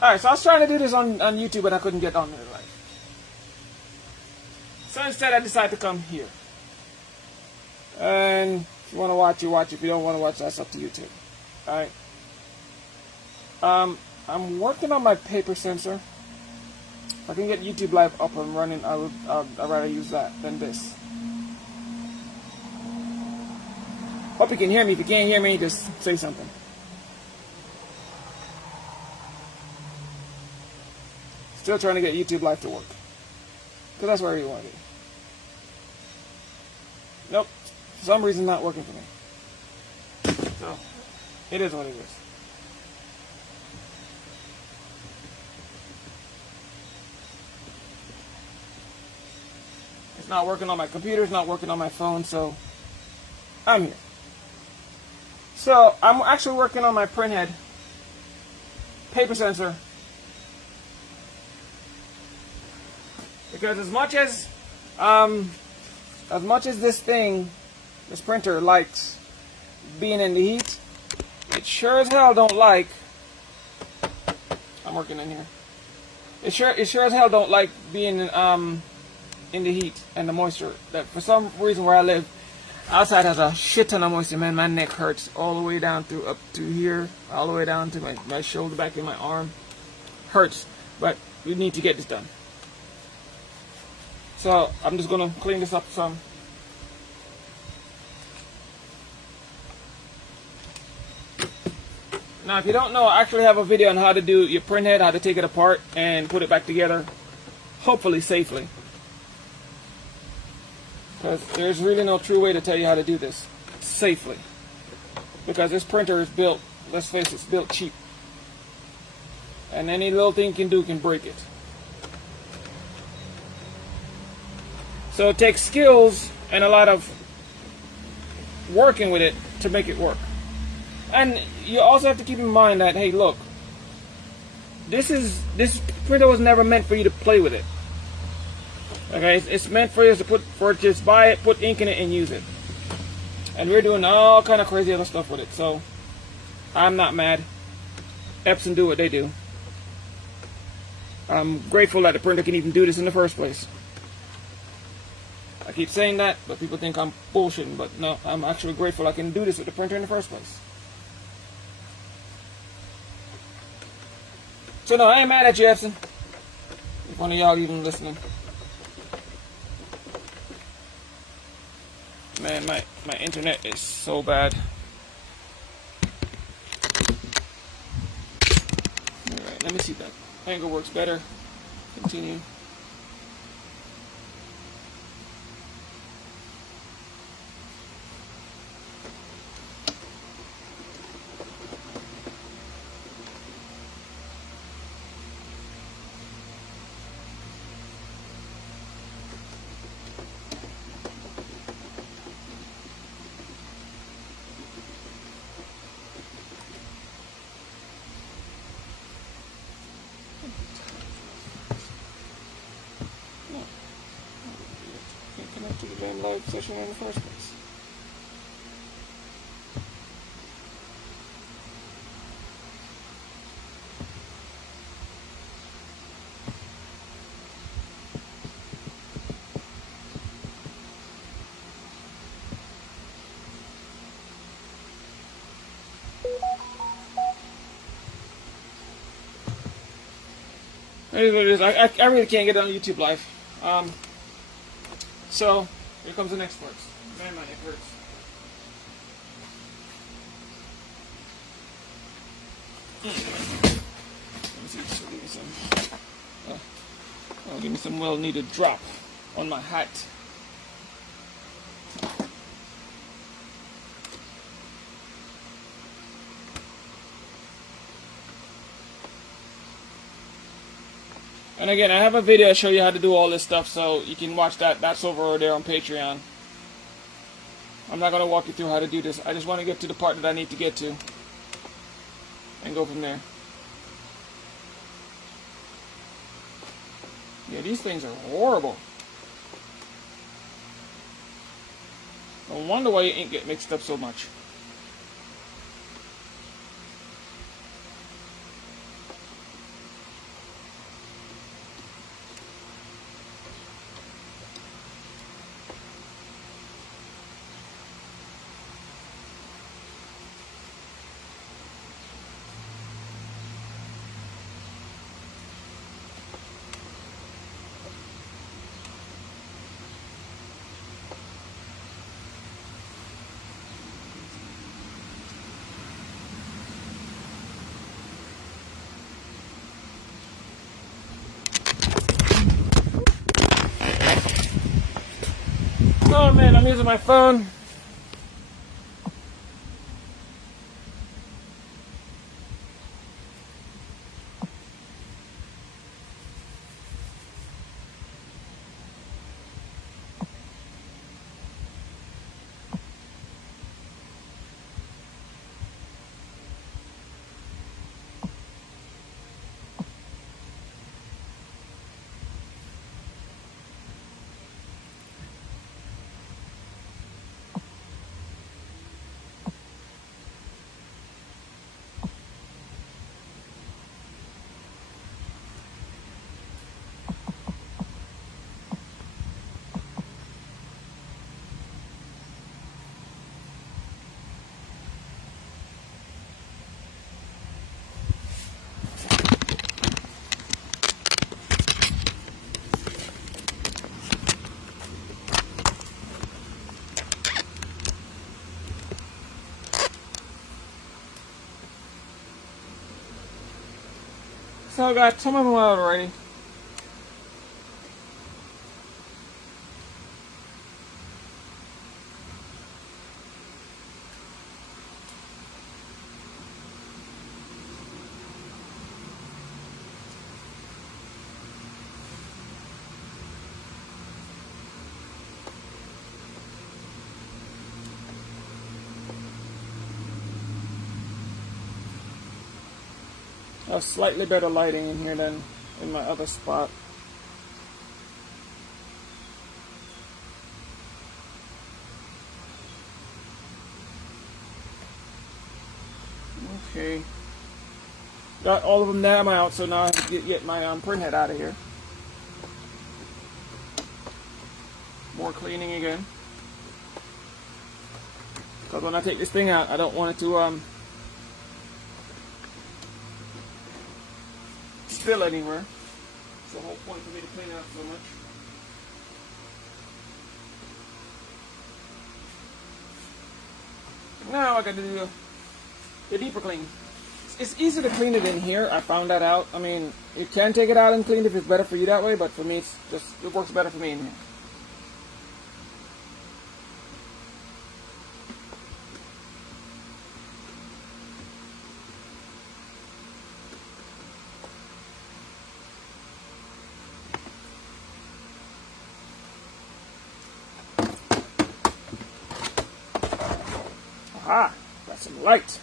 Alright, so I was trying to do this on YouTube, but I couldn't get on there live. So instead, I decided to come here. And if you want to watch, you watch. If you don't want to watch, that's up to you too. Alright. I'm working on my paper sensor. If I can get YouTube Live up and running, I'd rather use that than this. Hope you can hear me. If you can't hear me, just say something. Still trying to get YouTube Live to work. Because that's where you want it. Nope. For some reason, not working for me. So, it is what it is. It's not working on my computer. It's not working on my phone. So, I'm here. So, I'm actually working on my printhead paper sensor. Because as much as this printer likes being in the heat, it sure as hell don't like. I'm working in here. It sure as hell don't like being in the heat and the moisture. That for some reason where I live, outside has a shit ton of moisture. Man, my neck hurts all the way down through up to here, all the way down to my shoulder, back in my arm. Hurts, but we need to get this done. So I'm just gonna clean this up some. Now, if you don't know, I actually have a video on how to do your printhead, how to take it apart and put it back together, hopefully safely. Because there's really no true way to tell you how to do this safely. Because this printer is built, let's face it, it's built cheap. And any little thing you can do can break it. So it takes skills and a lot of working with it to make it work. And you also have to keep in mind that, hey, look, this printer was never meant for you to play with it. Okay, it's meant for you to just buy it, put ink in it, and use it. And we're doing all kind of crazy other stuff with it. So I'm not mad. Epson do what they do. I'm grateful that the printer can even do this in the first place. I keep saying that, but people think I'm bullshitting. But no, I'm actually grateful I can do this with the printer in the first place. So no, I ain't mad at you, Epson. If one of y'all even listening. Man, my internet is so bad. Alright, let me see if that angle works better. Continue. To the damn live session in the first place. I really can't get it on YouTube Live. So, here comes the next part. Man, my neck hurts. Let me see, this will give me some well-needed drop on my hat. And again, I have a video to show you how to do all this stuff, so you can watch that. That's over there on Patreon. I'm not going to walk you through how to do this. I just want to get to the part that I need to get to. And go from there. Yeah, these things are horrible. No wonder why your ink get mixed up so much. man, I'm using my phone. So I got some of them out already. A slightly better lighting in here than in my other spot. Okay. Got all of them now out, so now I have to get my print head out of here. More cleaning again. Because when I take this thing out, I don't want it to spill anywhere. It's the whole point for me to clean out so much. Now I got to do the deeper clean. It's easy to clean it in here. I found that out. I mean, you can take it out and clean it if it's better for you that way, but for me, it works better for me in here. Aha, got some light.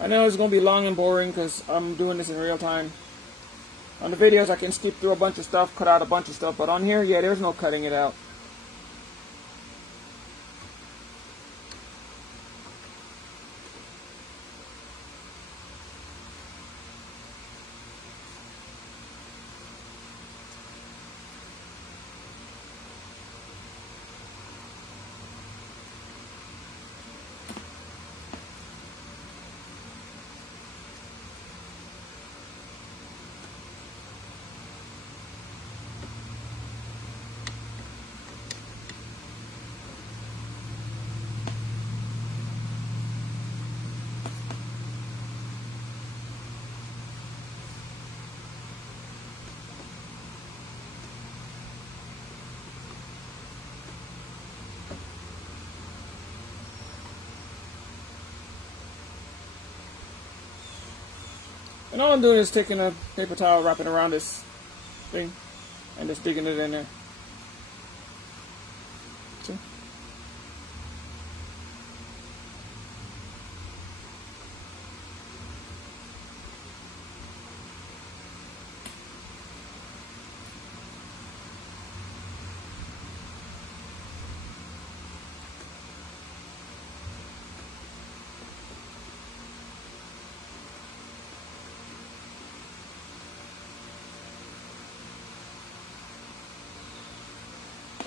I know it's going to be long and boring because I'm doing this in real time. On the videos I can skip through a bunch of stuff, cut out a bunch of stuff, but on here, yeah, there's no cutting it out. And all I'm doing is taking a paper towel, wrapping around this thing, and just digging it in there. See?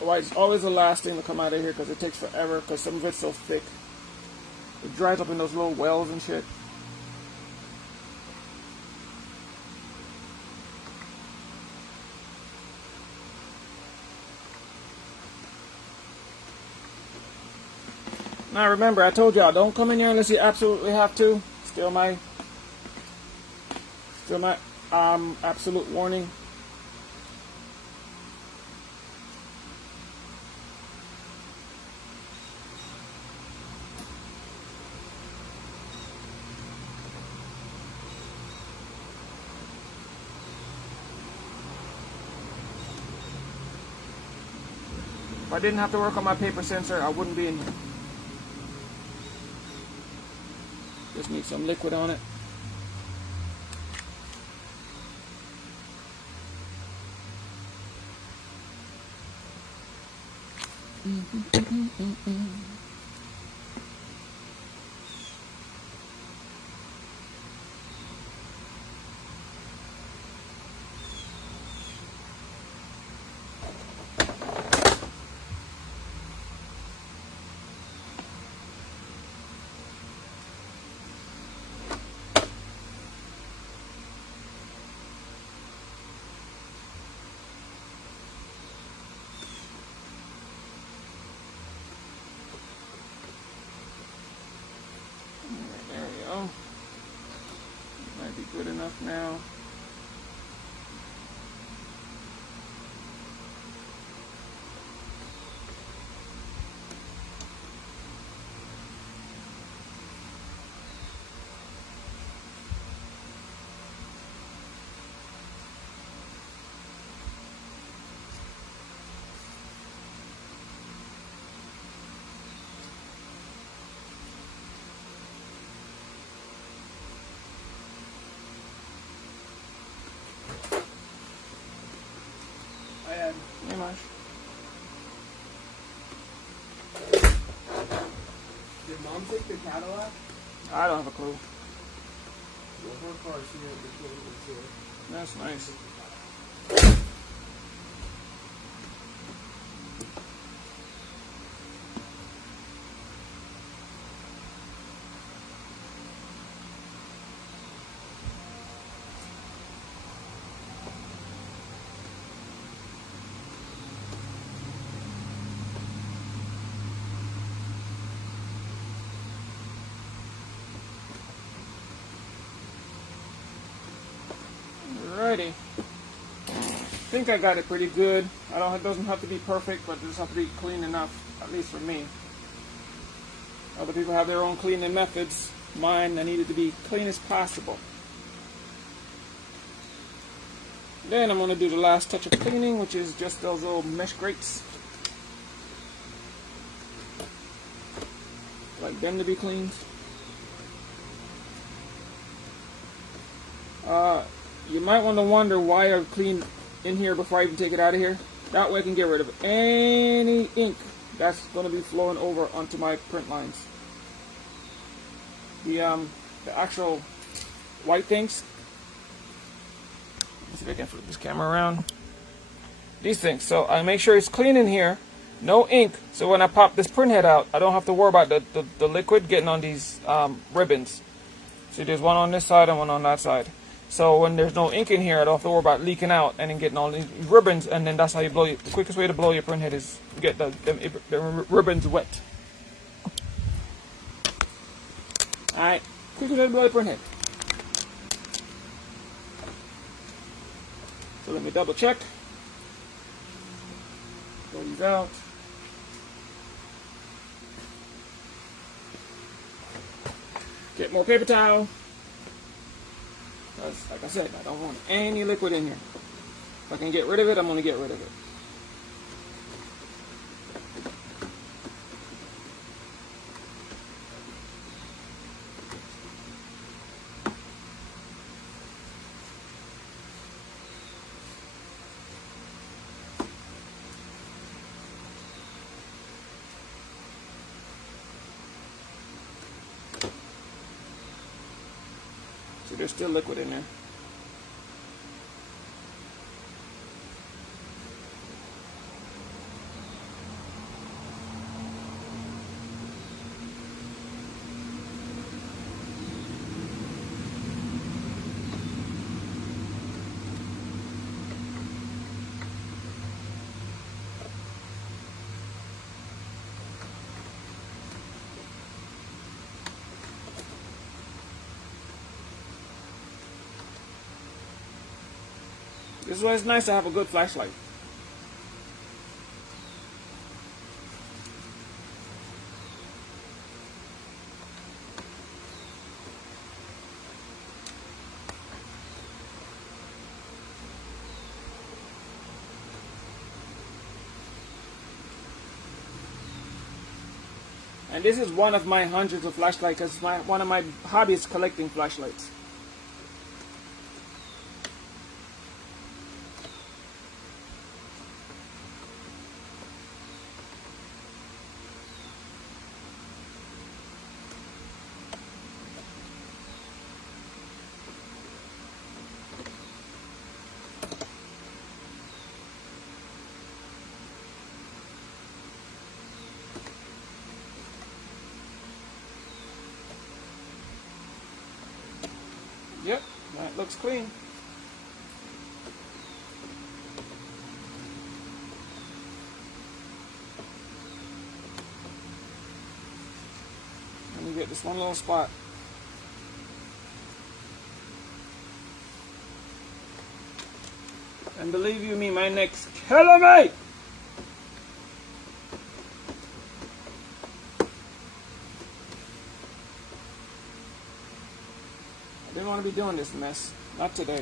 why it's always the last thing to come out of here, because it takes forever, because some of it's so thick. It dries up in those little wells and shit. Now remember, I told y'all, don't come in here unless you absolutely have to. Still my absolute warning. If I didn't have to work on my paper sensor, I wouldn't be in here. Just need some liquid on it. Might be good enough now. Hey, Marsh. Did Mom take the Cadillac? I don't have a clue. Well, her car, she had the clue too. That's nice. Alrighty. I think I got it pretty good. It doesn't have to be perfect, but it just have to be clean enough, at least for me. Other people have their own cleaning methods. Mine, I need it to be clean as possible. Then I'm going to do the last touch of cleaning, which is just those little mesh grates. Like them to be cleaned. You might want to wonder why I clean in here before I even take it out of here. That way I can get rid of any ink that's going to be flowing over onto my print lines. The actual white things. Let's see if I can flip this camera around. These things. So I make sure it's clean in here. No ink. So when I pop this print head out, I don't have to worry about the liquid getting on these ribbons. See, there's one on this side and one on that side. So when there's no ink in here, I don't have to worry about leaking out and then getting all these ribbons. And then that's how you blow the quickest way to blow your print head is get the ribbons wet. Alright, quickest way to blow your print head. So let me double check. Blow these out. Get more paper towel. Because, like I said, I don't want any liquid in here. If I can get rid of it, I'm going to get rid of it. So there's still liquid in there. This is why it's nice to have a good flashlight. And this is one of my hundreds of flashlights because one of my hobbies is collecting flashlights. Yep, that looks clean. Let me get this one little spot. And believe you me, my neck's killing me! I didn't want to be doing this mess. Not today.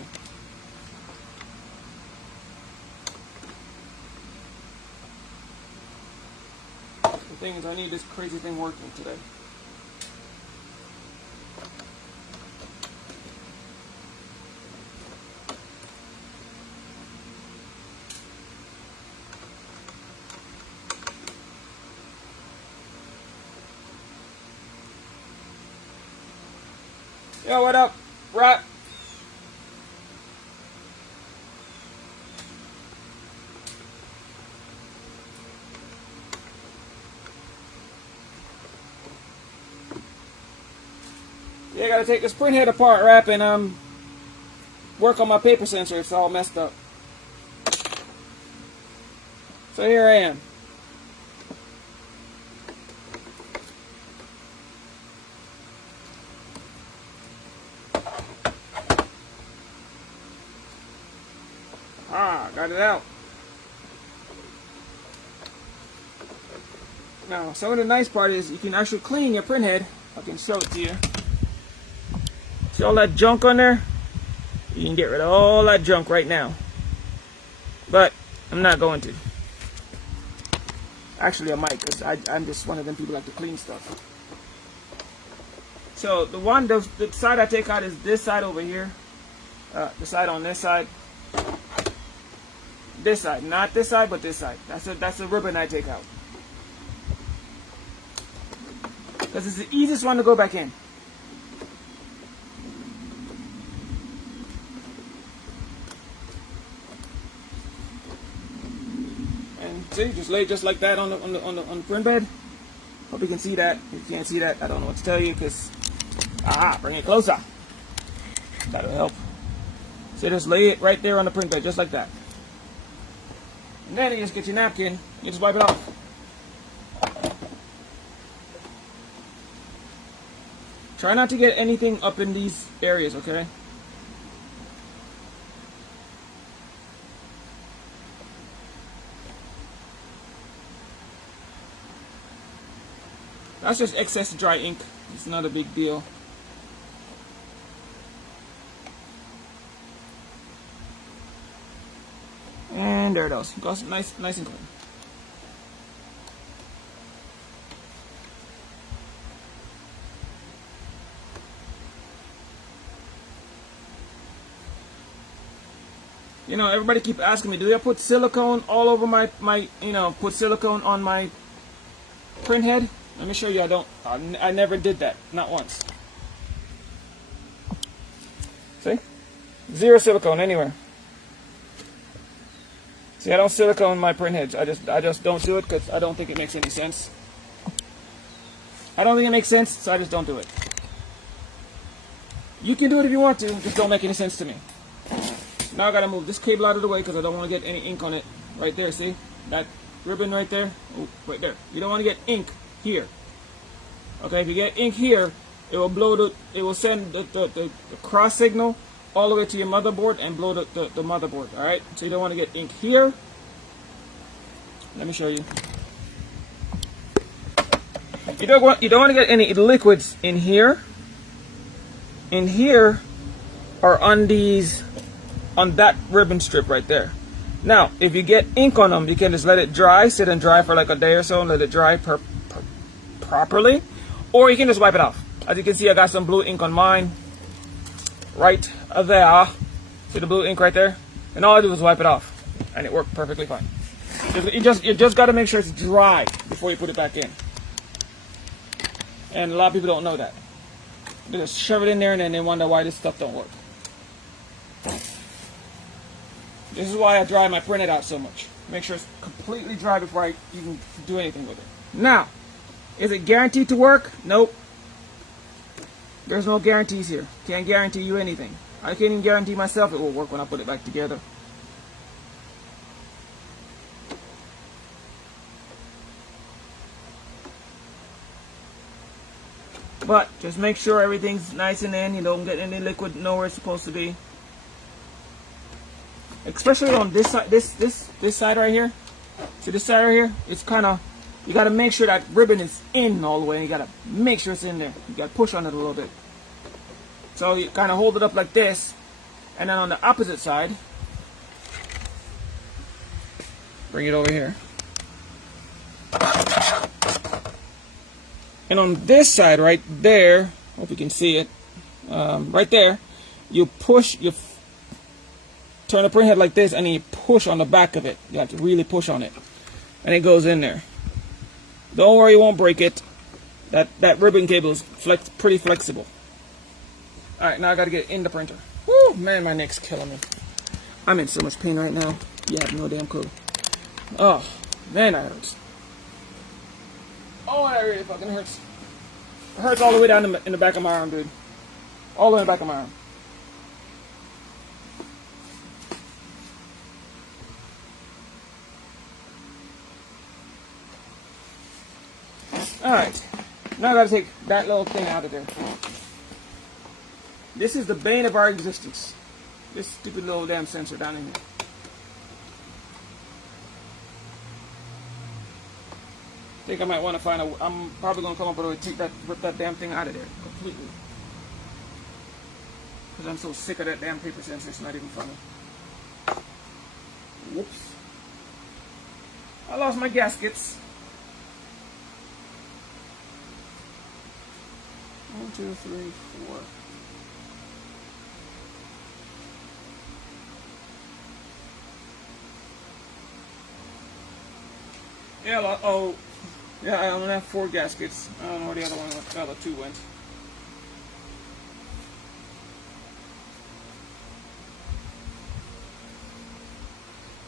The thing is, I need this crazy thing working today. Yo, what up, Rat? Yeah, I gotta take this print head apart, Rap, and work on my paper sensor. It's all messed up. So here I am. Got it out. Now, some of the nice part is you can actually clean your print head. I can show it to you. See all that junk on there? You can get rid of all that junk right now. But I'm not going to. Actually, I might, because I'm just one of them people who like to clean stuff. So the side I take out is this side over here. The side on this side. This side, not this side, but this side. That's the ribbon I take out. Because it's the easiest one to go back in. And see, just lay it just like that on the print bed. Hope you can see that. If you can't see that, I don't know what to tell you, because bring it closer. That'll help. So just lay it right there on the print bed, just like that. And then you just get your napkin, you just wipe it off. Try not to get anything up in these areas, okay? That's just excess dry ink. It's not a big deal. And there it goes. Goes nice and clean. You know, everybody keep asking me, do I put silicone all over my put silicone on my print head? Let me show you I don't. I never did that. Not once. See? Zero silicone anywhere. See, I don't silicone my print heads. I just don't do it because I don't think it makes any sense. I don't think it makes sense, so I just don't do it. You can do it if you want to, just don't make any sense to me. Now I gotta move this cable out of the way because I don't want to get any ink on it. Right there, see? That ribbon right there? Oh, right there. You don't want to get ink here. Okay, if you get ink here, it will blow it will send the cross signal all the way to your motherboard and blow the motherboard. All right. So you don't want to get ink here. Let me show you. You don't want to get any liquids in here. In here, or on that ribbon strip right there. Now, if you get ink on them, you can just let it dry, sit and dry for like a day or so, and let it dry properly, or you can just wipe it off. As you can see, I got some blue ink on mine right there. See the blue ink right there? And all I do is wipe it off, and it worked perfectly fine. You just got to make sure it's dry before you put it back in. And a lot of people don't know that. They just shove it in there and then they wonder why this stuff don't work. This is why I dry my printed out so much. Make sure it's completely dry before I even do anything with it. Now, is it guaranteed to work? Nope. There's no guarantees here. Can't guarantee you anything. I can't even guarantee myself it will work when I put it back together. But just make sure everything's nice and in. You don't get any liquid nowhere it's supposed to be. Especially on this side, this side right here. See this side right here? It's kind of, you got to make sure that ribbon is in all the way. You got to make sure it's in there. You got to push on it a little bit. So you kind of hold it up like this, and then on the opposite side, bring it over here. And on this side right there, hope you can see it, right there, you push, you turn the print head like this, and then you push on the back of it. You have to really push on it, and it goes in there. Don't worry, you won't break it. That ribbon cable is pretty flexible. All right, now I got to get it in the printer. Woo, man, my neck's killing me. I'm in so much pain right now. You have no damn clue. Oh, man, that hurts. Oh, that really fucking hurts. It hurts all the way down in the back of my arm, dude. All the way in the back of my arm. Alright. Now I gotta take that little thing out of there. This is the bane of our existence. This stupid little damn sensor down in here. I think I might want to find a. I'm probably going to come up with a way to rip that damn thing out of there completely. Because I'm so sick of that damn paper sensor, it's not even funny. Whoops. I lost my gaskets. 1, 2, 3, 4. Yeah, oh. Yeah, I only have 4 gaskets. I don't know where the other one went. The other 2 went.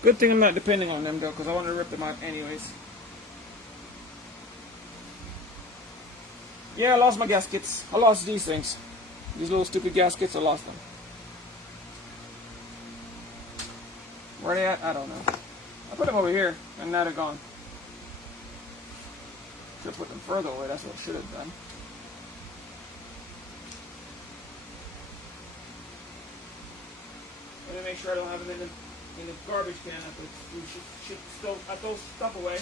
Good thing I'm not depending on them though, because I want to rip them out anyways. Yeah, I lost my gaskets. I lost these things. These little stupid gaskets, I lost them. Where are they at? I don't know. I put them over here, and now they're gone. Should have put them further away, that's what I should have done. Let me make sure I don't have them in the garbage can. I throw stuff away.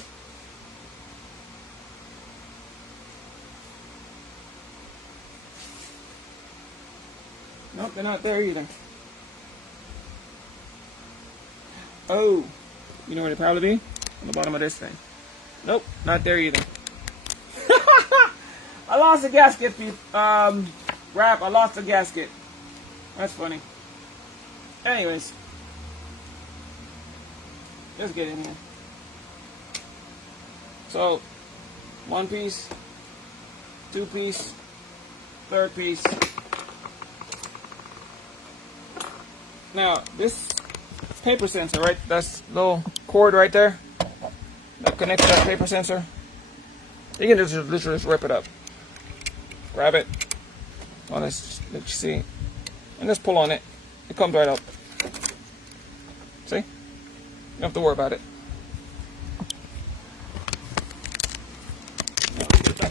Nope, they're not there either. Oh, you know where they'd probably be? On the bottom of this thing. Nope, not there either. I lost a gasket, wrap. I lost a gasket. That's funny. Anyways, let's get in here. So, 1 piece, 2 piece, 3rd piece. Now, this paper sensor, right? That's little cord right there that connects to that paper sensor. You can just literally just rip it up. Grab it. Oh, let's let you see. And just pull on it. It comes right up. See? You don't have to worry about it.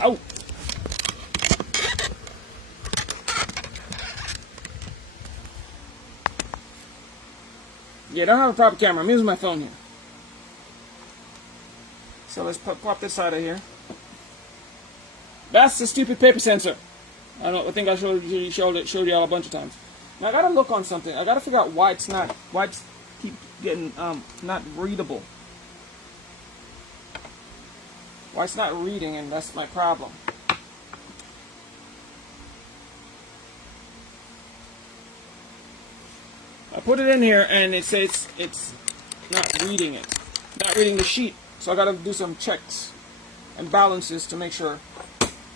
Ow! Yeah, I don't have a proper camera. I'm using my phone here. So let's pop this out of here. That's the stupid paper sensor. I think I showed you all a bunch of times. Now I gotta look on something. I gotta figure out why it's keep getting not readable. Why it's not reading, and that's my problem. I put it in here and it says it's not reading it. Not reading the sheet. So I gotta do some checks and balances to make sure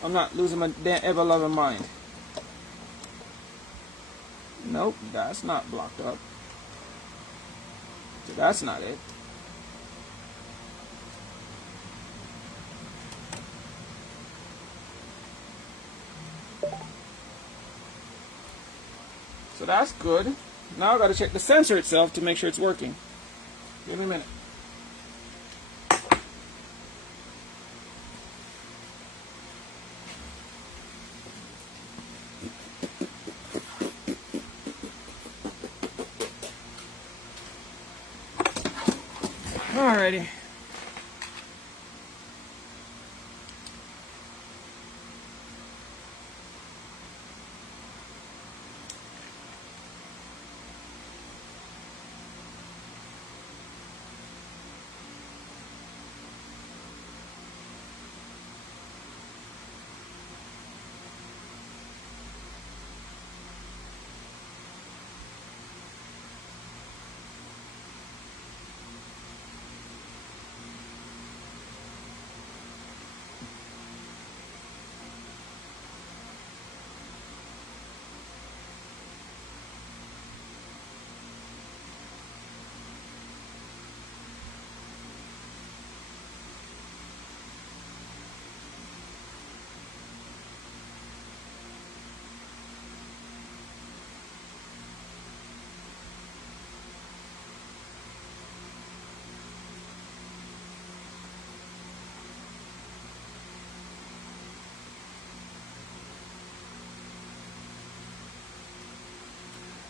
I'm not losing my ever-loving mind. Nope, that's not blocked up. So that's not it. So that's good. Now I gotta check the sensor itself to make sure it's working. Give me a minute. Alrighty.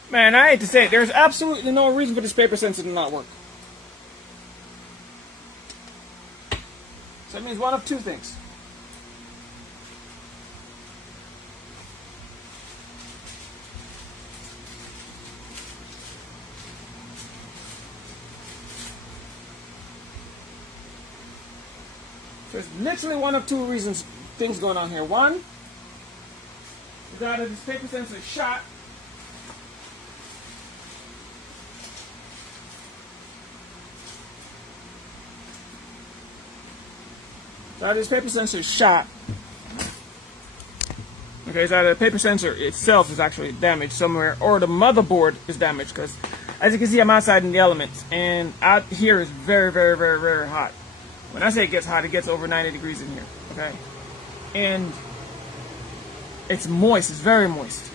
Man, I hate to say it, there's absolutely no reason for this paper sensor to not work. So that means one of two things. There's literally one of two things going on here. One, is that this paper sensor is shot. This paper sensor is shot. Okay, so the paper sensor itself is actually damaged somewhere, or the motherboard is damaged, because as you can see, I'm outside in the elements, and out here is very, very, very, very hot. When I say it gets hot, it gets over 90 degrees in here, okay? And it's moist, it's very moist.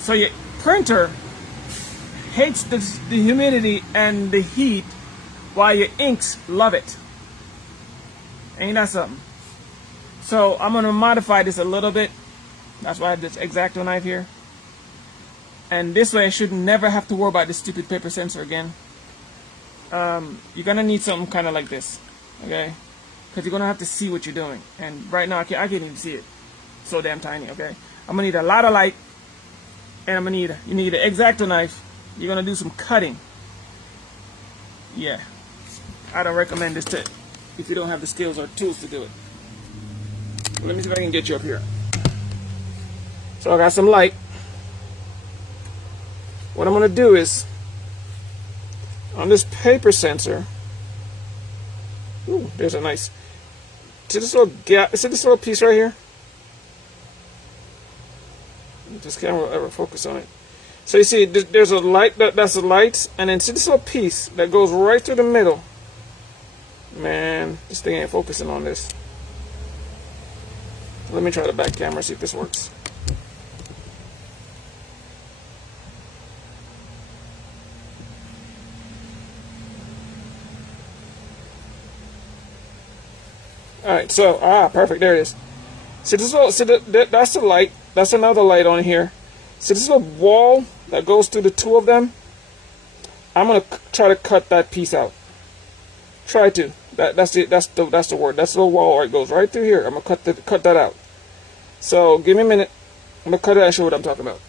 So your printer hates the humidity and the heat, while your inks love it. Ain't that something? So I'm going to modify this a little bit. That's why I have this X-Acto knife here. And this way I should never have to worry about this stupid paper sensor again. You're going to need something kind of like this. Okay? Because you're going to have to see what you're doing. And right now I can't even see it. It's so damn tiny, okay? I'm going to need a lot of light. And you need an X-Acto knife. You're going to do some cutting. Yeah. I don't recommend this tip if you don't have the skills or tools to do it. Let me see if I can get you up here. So I got some light. What I'm going to do is, on this paper sensor, ooh, there's a nice, see this little gap, see this little piece right here? If this camera will ever focus on it. So you see, there's a light, that's the lights, and then see this little piece that goes right through the middle. Man, this thing ain't focusing on this. Let me try the back camera, see if this works. Alright, so, perfect, there it is. See this little, that's the light, that's another light on here. See this little wall that goes through the two of them? I'm gonna try to cut that piece out. Try to. That's the word. That's the wall where it goes right through here. I'm gonna cut that out. So give me a minute. I'm gonna cut it and show what I'm talking about.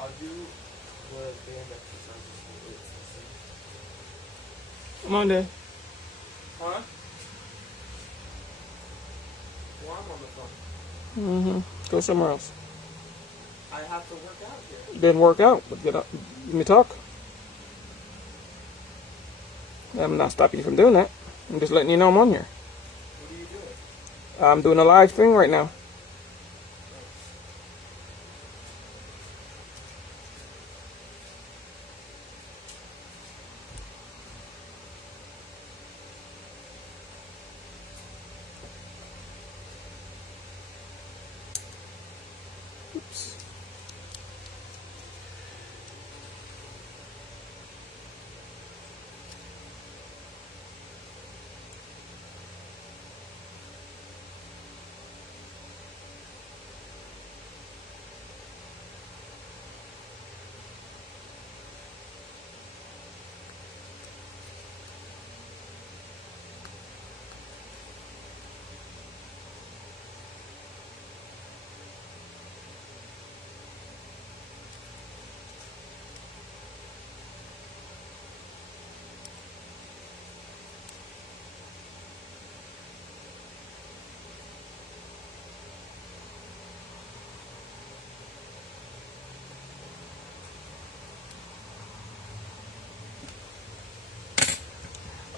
I'll do the band exercises for it. Come on, Dad. Huh? Well, I'm on the phone. Go somewhere else. I have to work out here. Didn't work out, but get up. Let me talk. I'm not stopping you from doing that. I'm just letting you know I'm on here. What are you doing? I'm doing a live thing right now. Oops.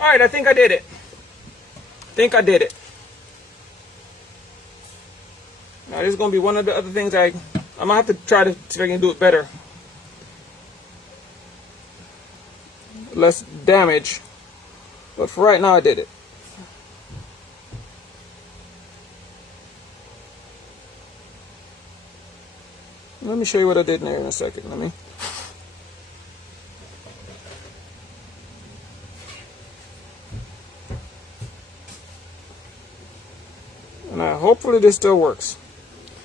All right, I think I did it. Now, this is going to be one of the other things I'm going to have to try to see if I can do it better. Less damage. But for right now, I did it. Let me show you what I did in there in a second. Let me. And hopefully this still works.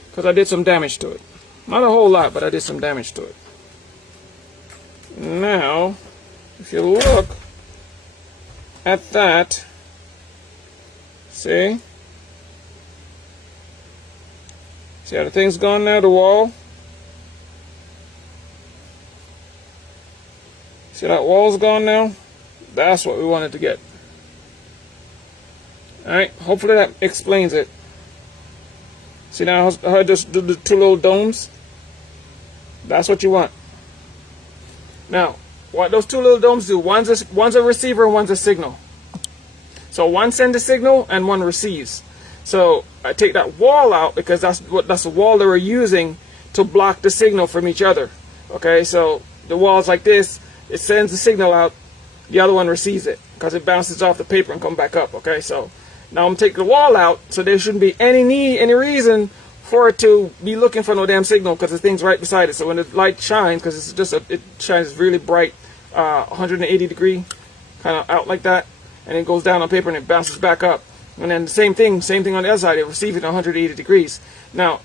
Because I did some damage to it. Not a whole lot, but I did some damage to it. Now, if you look at that, see? See how the thing's gone now, the wall? See that wall's gone now? That's what we wanted to get. Alright, hopefully that explains it. See now how I just do the two little domes? That's what you want. Now, what those two little domes do, one's a receiver and one's a signal. So one sends a signal and one receives. So I take that wall out because that's the wall they were using to block the signal from each other. Okay, so the wall's like this, it sends the signal out, the other one receives it because it bounces off the paper and come back up. Okay, so now I'm taking the wall out, so there shouldn't be any reason for it to be looking for no damn signal because the thing's right beside it. So when the light shines, because it's just it shines really bright, 180 degree, kind of out like that, and it goes down on paper and it bounces back up. And then the same thing on the other side, it receives it 180 degrees. Now,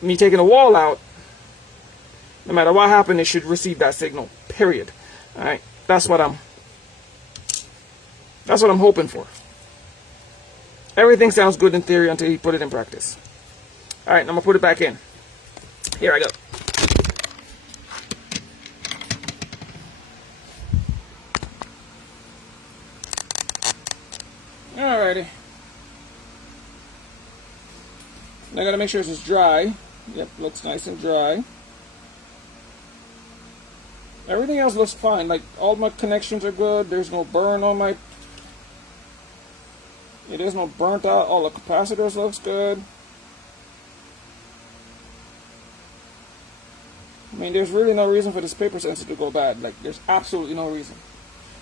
me taking the wall out, No matter what happens, it should receive that signal. Period. All right. That's what I'm hoping for. Everything sounds good in theory until you put it in practice. All right, I'm gonna put it back in. Here I go. Alrighty. Now I gotta make sure it's dry. Yep, looks nice and dry. Everything else looks fine. Like all my connections are good. There's no burn on my. It is no burnt out. All the capacitors looks good. I mean, there's really no reason for this paper sensor to go bad. Like, there's absolutely no reason.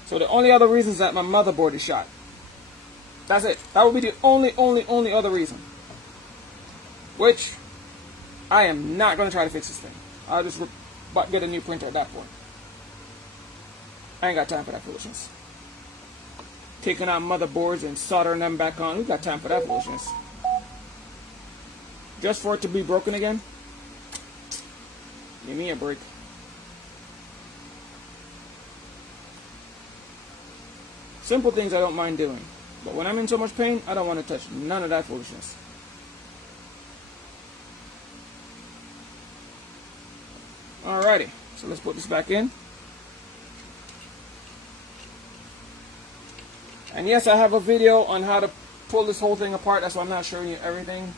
So the only other reason is that my motherboard is shot. That's it. That would be the only other reason. Which, I am not going to try to fix this thing. I'll just get a new printer at that point. I ain't got time for that foolishness. Taking out motherboards and soldering them back on. We got time for that foolishness. Just for it to be broken again? Give me a break. Simple things I don't mind doing. But when I'm in so much pain, I don't want to touch none of that foolishness. Alrighty, so let's put this back in. And yes, I have a video on how to pull this whole thing apart. That's why I'm not showing you everything.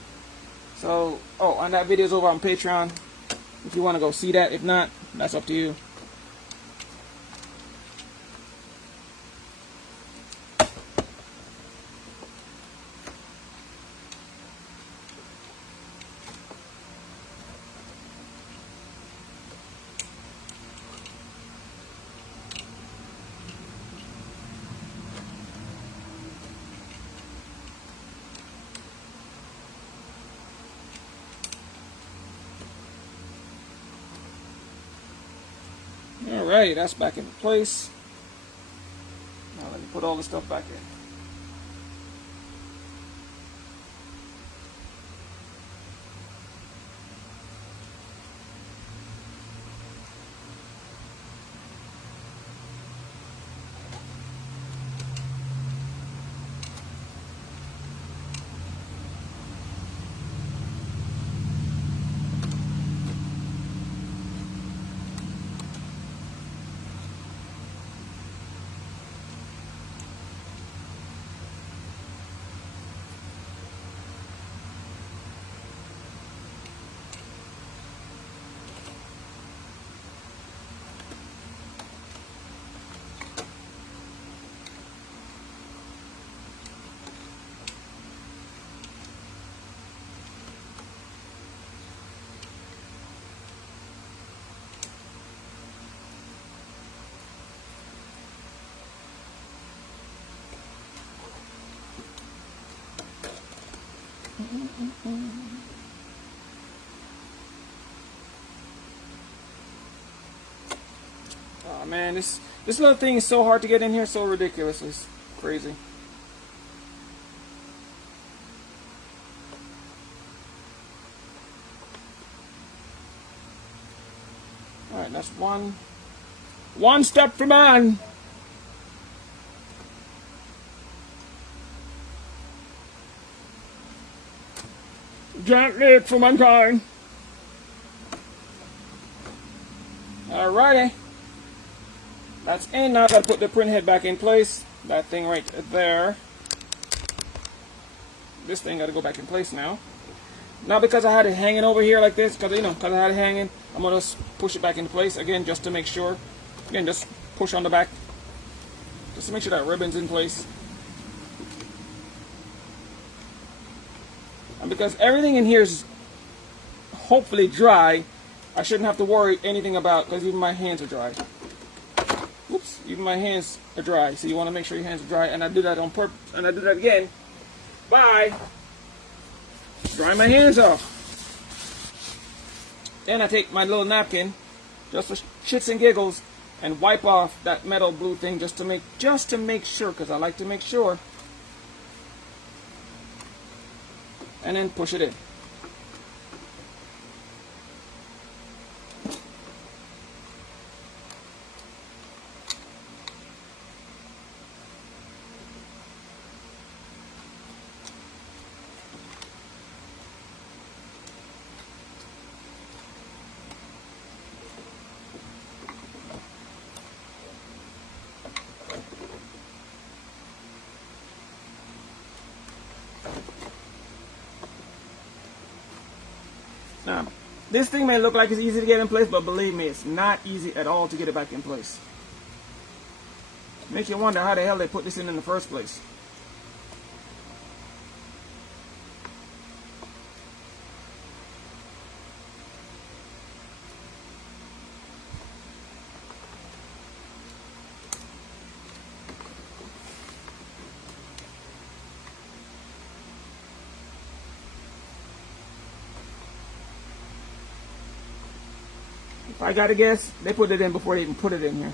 So, oh, and that video is over on Patreon. If you want to go see that. If not, that's up to you. Alright, that's back into place. Now let me put all the stuff back in. Oh man, this little thing is so hard to get in here, so ridiculous. It's crazy. Alright, that's one step for man. Giant leap for mankind. Alrighty. That's in. Now I gotta put the print head back in place. That thing right there. This thing gotta go back in place now. Now because I had it hanging over here like this, because I had it hanging, I'm gonna push it back into place again just to make sure. Again, just push on the back. Just to make sure that ribbon's in place. And because everything in here is hopefully dry, I shouldn't have to worry anything about, because even my hands are dry. Oops, even my hands are dry. So you want to make sure your hands are dry, and I do that on purpose, and I do that again by drying my hands off. Then I take my little napkin, just for shits and giggles, and wipe off that metal blue thing just to make sure, because I like to make sure. And then push it in. This thing may look like it's easy to get in place, but believe me, it's not easy at all to get it back in place. Make you wonder how the hell they put this in the first place. If I gotta guess, they put it in before they even put it in here.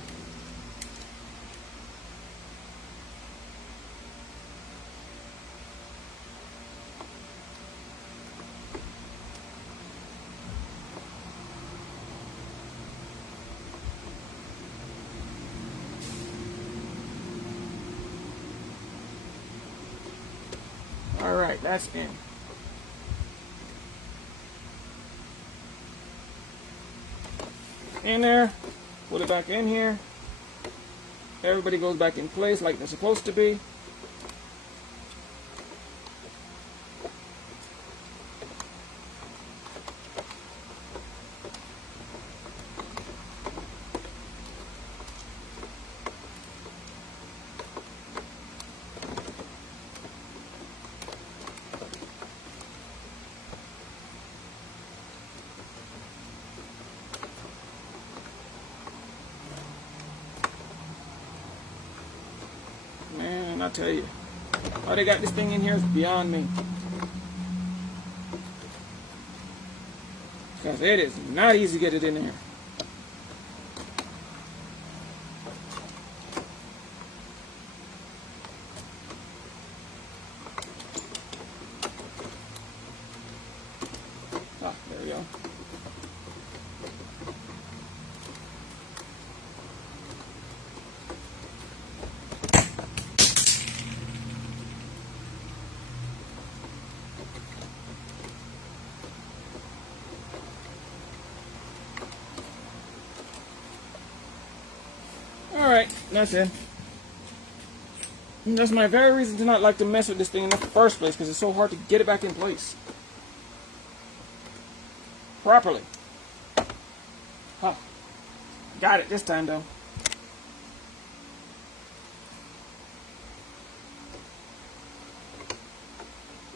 All right, that's in. In there, put it back in here. Everybody goes back in place like they're supposed to be. Man, I tell you, how they got this thing in here is beyond me. Because it is not easy to get it in here. Ah, there we go. Alright, that's it. And that's my very reason to not like to mess with this thing in the first place, because it's so hard to get it back in place properly. Huh. Got it this time though.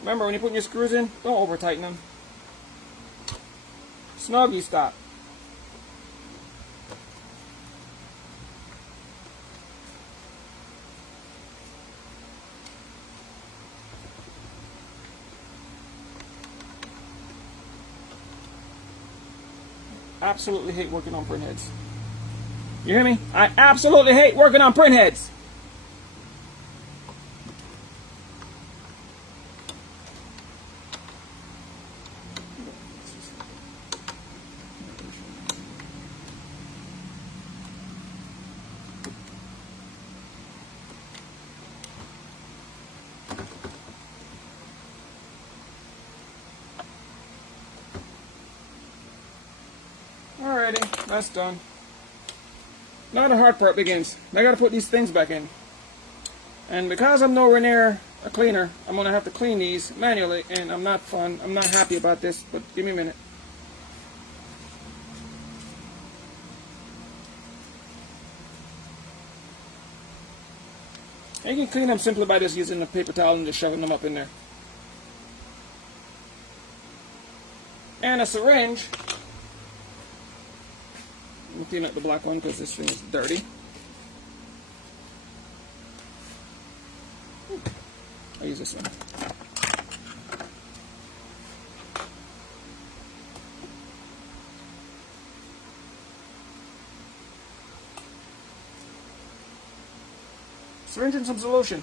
Remember, when you're putting your screws in, don't over tighten them. Snuggy stop. Absolutely hate working on print heads. You hear me? I absolutely hate working on print heads. Alrighty, that's done. Now the hard part begins. I gotta put these things back in. And because I'm nowhere near a cleaner, I'm gonna have to clean these manually, and I'm not happy about this, but give me a minute. And you can clean them simply by just using a paper towel and just shoving them up in there. And a syringe. I'm gonna clean up the black one because this thing is dirty. I'll use this one. Syringe and some solution.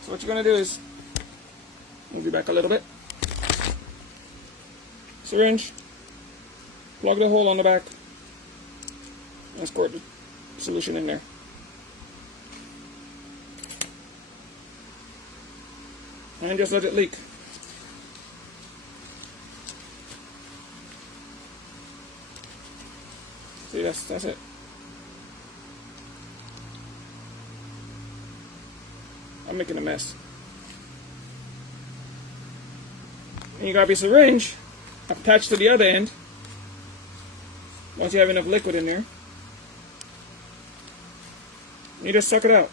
So what you're gonna do is move you back a little bit. Syringe. Plug the hole on the back and squirt the solution in there. And just let it leak. See, that's it. I'm making a mess. And you grab your syringe attached to the other end. Once you have enough liquid in there, you just suck it out.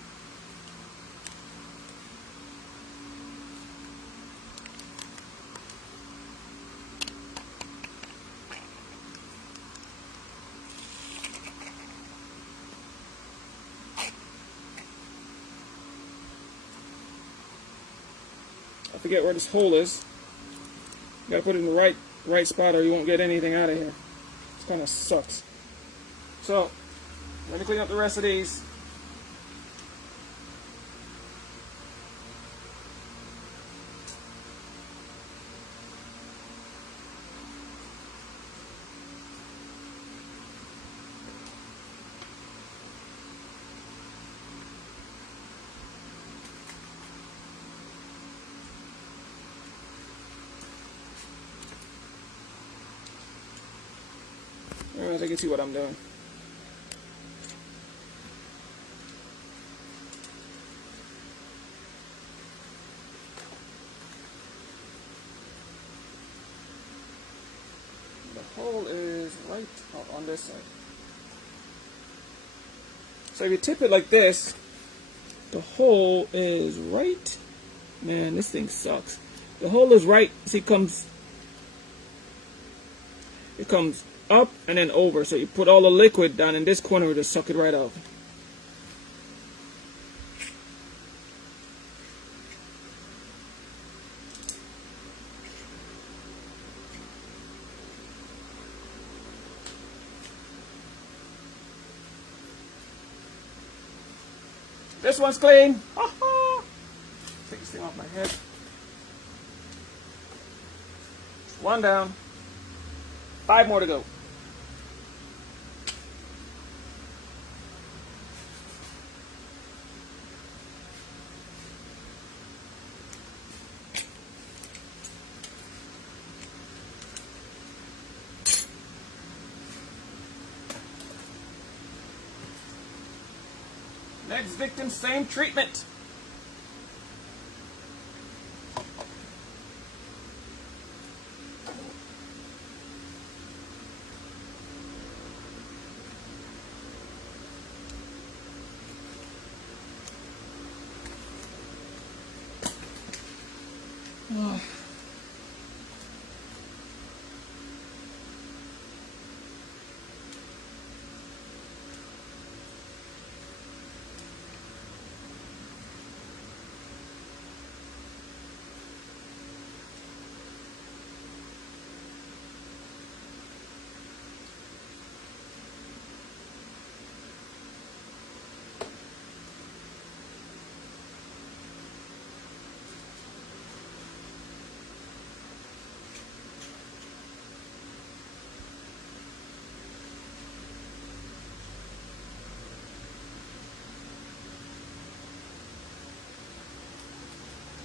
I forget where this hole is. You gotta put it in the right spot or you won't get anything out of here. It kind of sucks. So, let me clean up the rest of these. As I can see what I'm doing. The hole is right on this side. So if you tip it like this, the hole is right. Man, this thing sucks. The hole is right. See, it comes up and then over. So you put all the liquid down in this corner, just suck it right out. This one's clean. Take this thing off my head. One down. 5 more to go. Next victim, same treatment.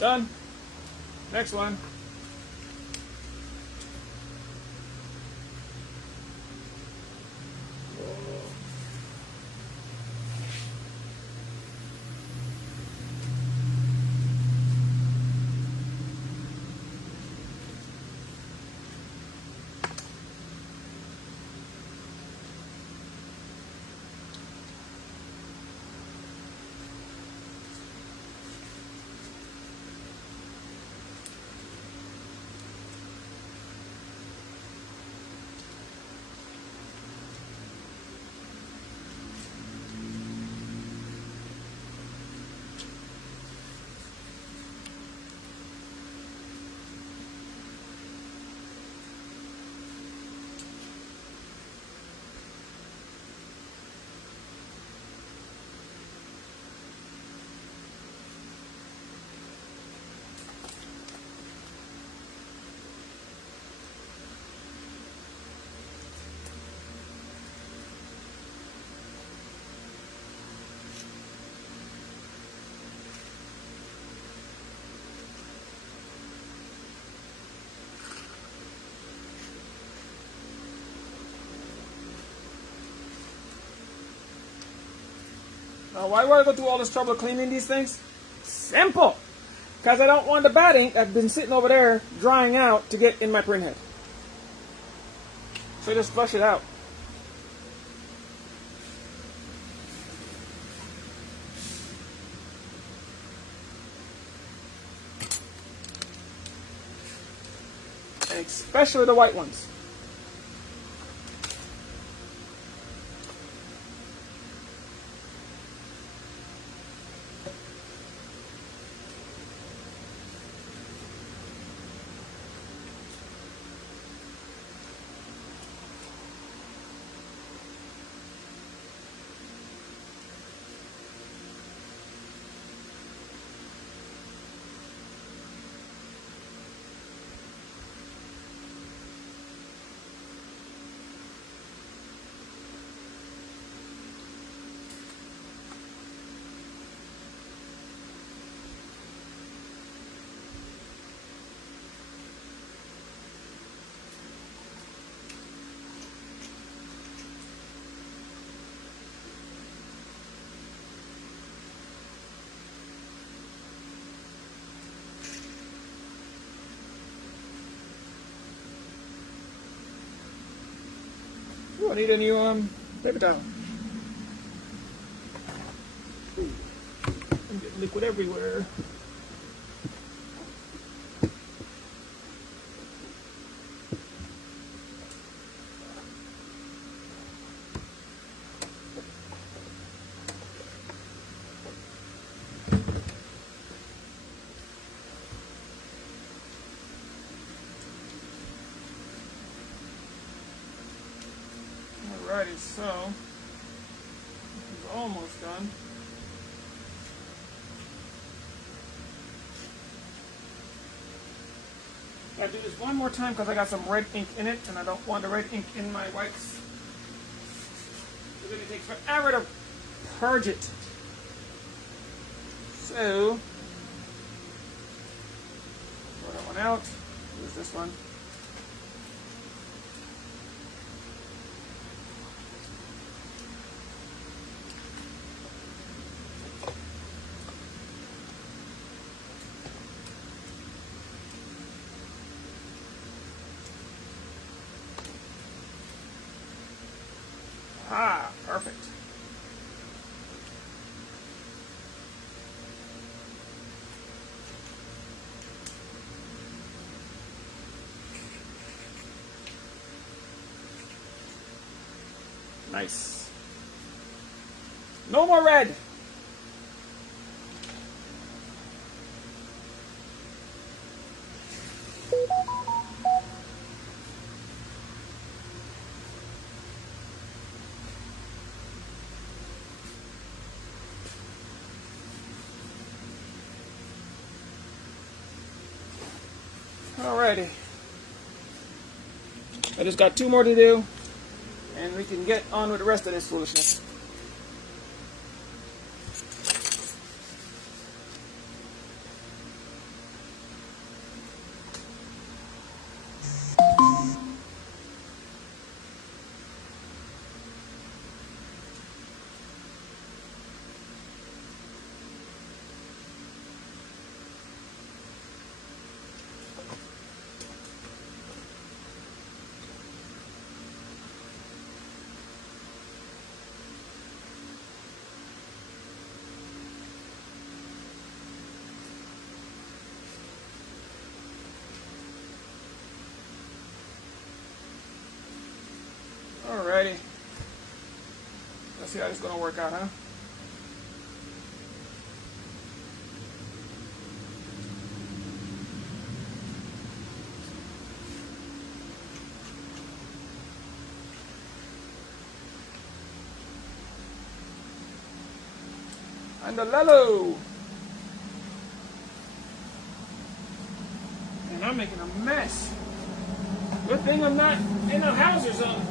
Done. Next one. Now, why would I go through all this trouble cleaning these things? Simple. Because I don't want the bad ink that's been sitting over there drying out to get in my printhead. So just flush it out. And especially the white ones. Ooh, I need a new paper towel. Ooh, I'm getting liquid everywhere. Alrighty, so this is almost done. I'll do this one more time because I got some red ink in it and I don't want the red ink in my whites. It's going to take forever to purge it. So, throw that one out. Use this one. Ah, perfect. Nice. No more red. Alrighty. I just got two more to do, and we can get on with the rest of this foolishness. Alrighty. Let's see how this is going to work out, huh? And the Lelo. And I'm making a mess. Good thing I'm not in a house or something.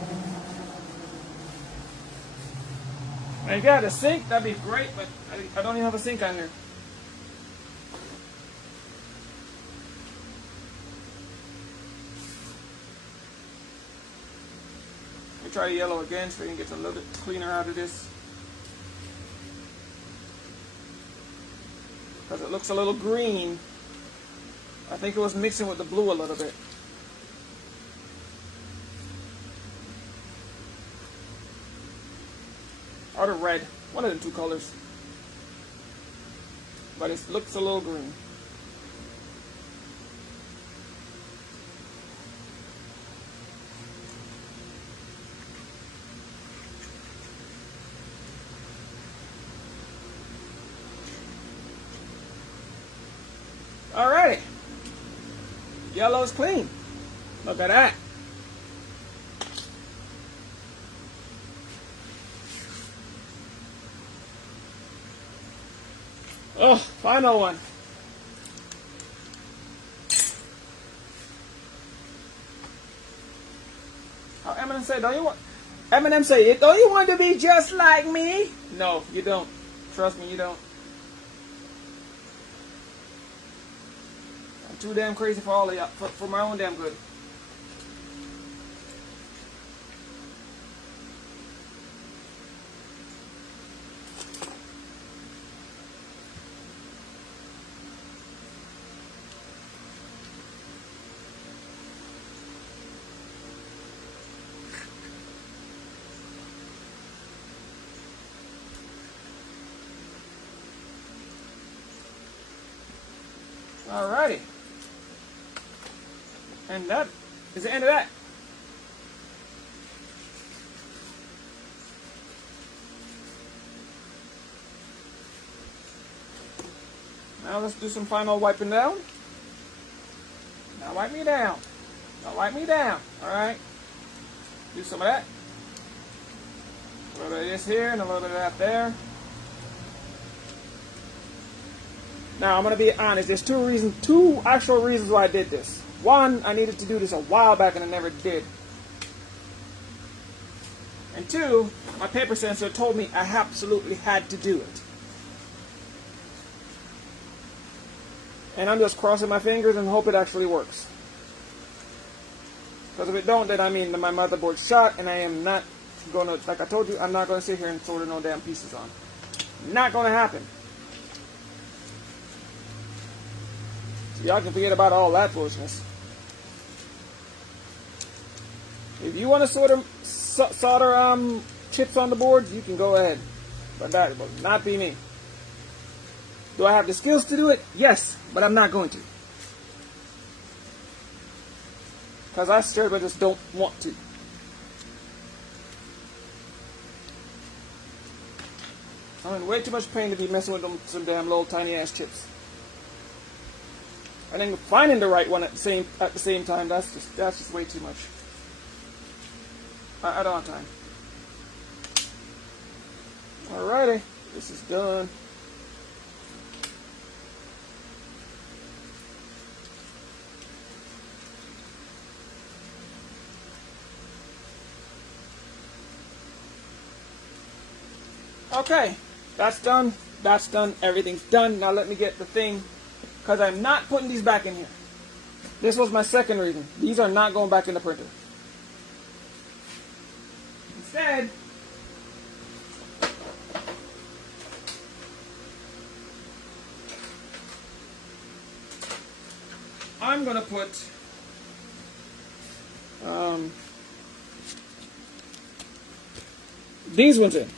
If you had a sink, that'd be great, but I don't even have a sink on here. Let me try yellow again so we can get a little bit cleaner out of this. Because it looks a little green. I think it was mixing with the blue a little bit. Or the red. One of the two colors. But it looks a little green. Alrighty. Yellow's clean. Look at that. Oh, final one. How Eminem say, don't you want? Eminem say, don't you want to be just like me? No, you don't. Trust me, you don't. I'm too damn crazy for all of y'all, for my own damn good. Alrighty. And that is the end of that. Now let's do some final wiping down. Now wipe me down. Now wipe me down. Alright. Do some of that. A little bit of this here and a little bit of that there. Now, I'm going to be honest. There's two actual reasons why I did this. One, I needed to do this a while back and I never did. And two, my paper sensor told me I absolutely had to do it. And I'm just crossing my fingers and hope it actually works. Because if it don't, then I mean that my motherboard's shot and I am not going to, like I told you, I'm not going to sit here and solder no damn pieces on. Not going to happen. Y'all can forget about all that foolishness. If you want to solder chips on the boards, you can go ahead. But that will not be me. Do I have the skills to do it? Yes, but I'm not going to. Because I straight up just don't want to. I'm in way too much pain to be messing with them some damn little tiny ass chips. And then finding the right one at the same time, that's just way too much. I don't have time. Alrighty, this is done. Okay, that's done. That's done. Everything's done. Now let me get the thing. Because I'm not putting these back in here. This was my second reason. These are not going back in the printer. Instead, I'm going to put these ones in.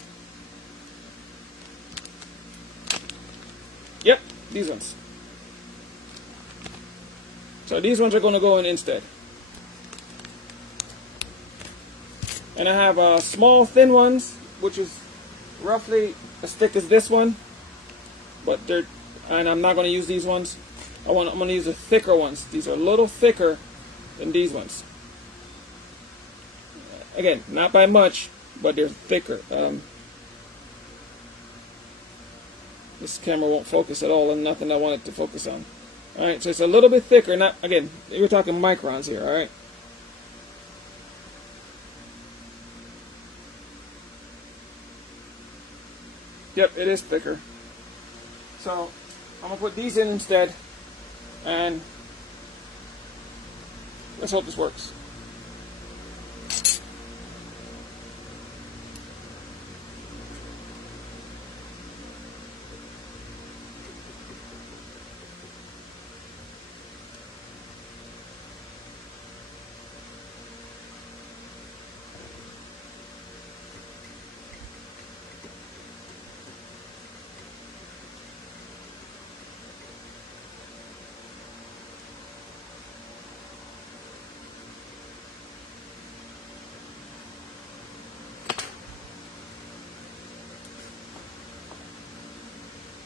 Yep, these ones. So these ones are going to go in instead. And I have small thin ones, which is roughly as thick as this one. But and I'm not going to use these ones. I'm going to use the thicker ones. These are a little thicker than these ones. Again, not by much, but they're thicker. This camera won't focus at all, and nothing I want it to focus on. Alright, so it's a little bit thicker. Not, again, we're talking microns here, alright? Yep, it is thicker. So, I'm going to put these in instead. And let's hope this works.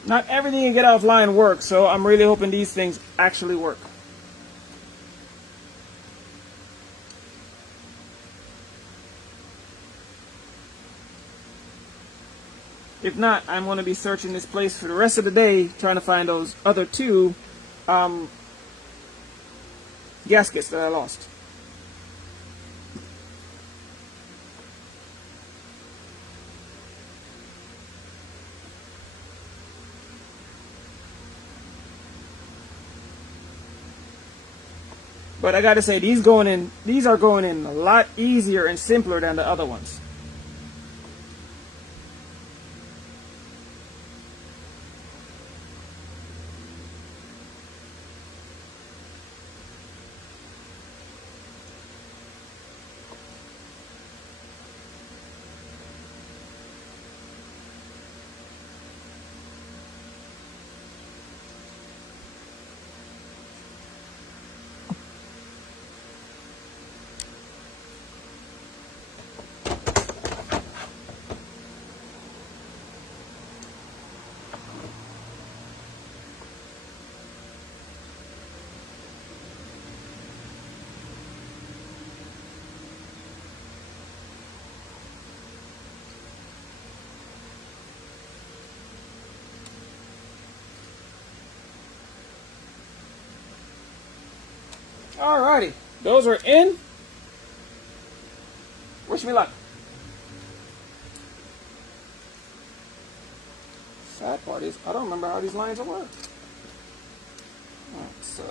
Not everything you get offline works, so I'm really hoping these things actually work. If not, I'm going to be searching this place for the rest of the day, trying to find those other two gaskets that I lost. But I gotta say, these are going in a lot easier and simpler than the other ones. Alrighty, those are in. Wish me luck. Sad part is, I don't remember how these lines work. So,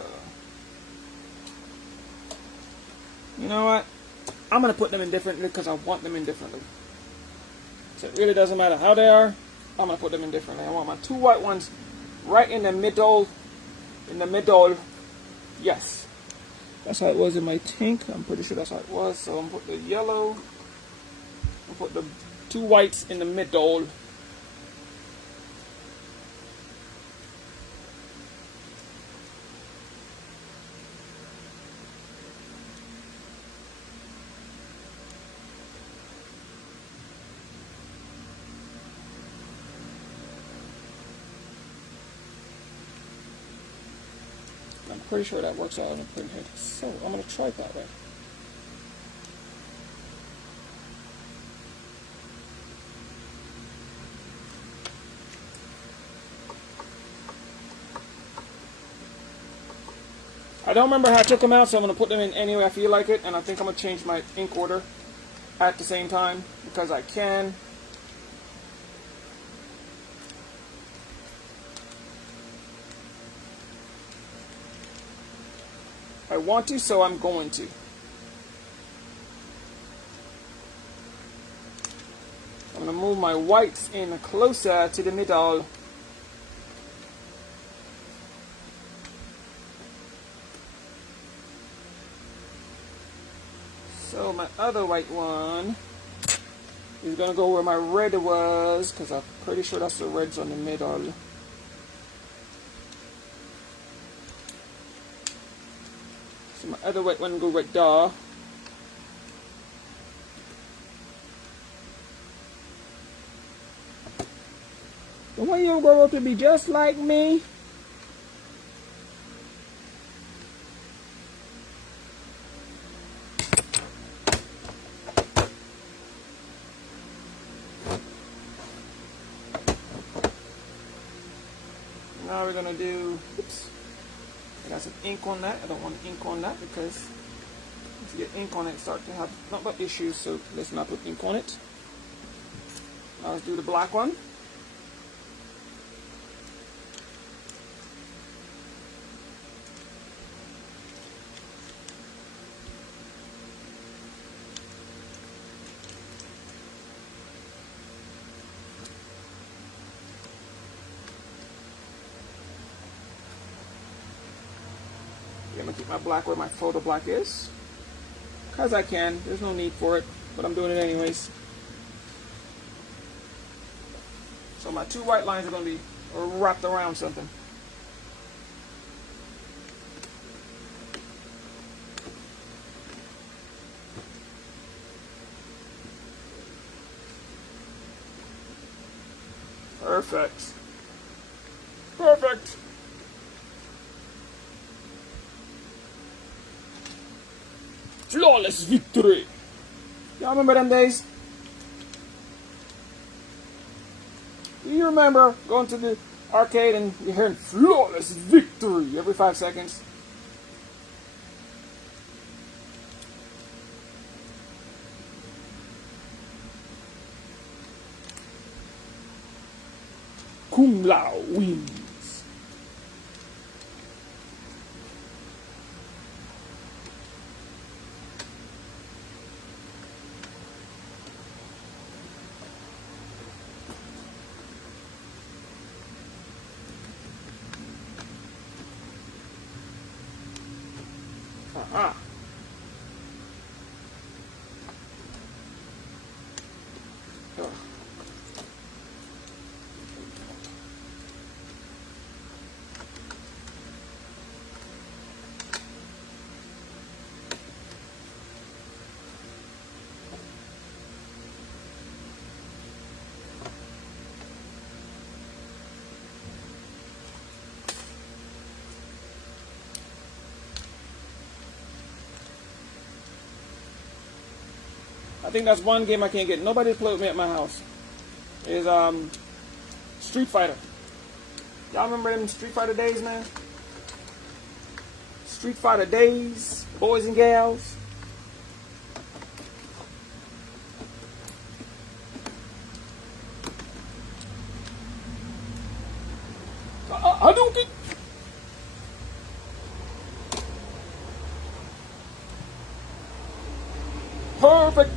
you know what? I'm going to put them in differently because I want them in differently. So it really doesn't matter how they are. I'm going to put them in differently. I want my two white ones right in the middle. In the middle. Yes. That's how it was in my tank. I'm pretty sure that's how it was. So I'm going to put the yellow. I'll put the two whites in the middle. I'm pretty sure that works out on the print head. So I'm going to try it that way. I don't remember how I took them out, so I'm going to put them in any way I feel like it. And I think I'm going to change my ink order at the same time because I can. I want to, so I'm going to. I'm going to move my whites in closer to the middle. So my other white one is going to go where my red was, because I'm pretty sure that's the reds on the middle. So my other white one go right there. Don't want you to grow up to be just like me. Now we're gonna do, oops, I got some ink on that. I don't want ink on that because if you get ink on it, it starts to have not but issues, so let's not put ink on it. Now let's do the black one. I'm going to keep my black where my photo black is. Because I can. There's no need for it. But I'm doing it anyways. So my two white lines are going to be wrapped around something. Perfect. Perfect. Flawless victory. Y'all remember them days? Do you remember going to the arcade and you're hearing flawless victory every 5 seconds? Kung Lao wins. Ah. Ugh. I think that's one game I can't get nobody to play with me at my house. Is Street Fighter. Y'all remember them Street Fighter days, man? Street Fighter days, boys and gals. Hadouken! Perfect!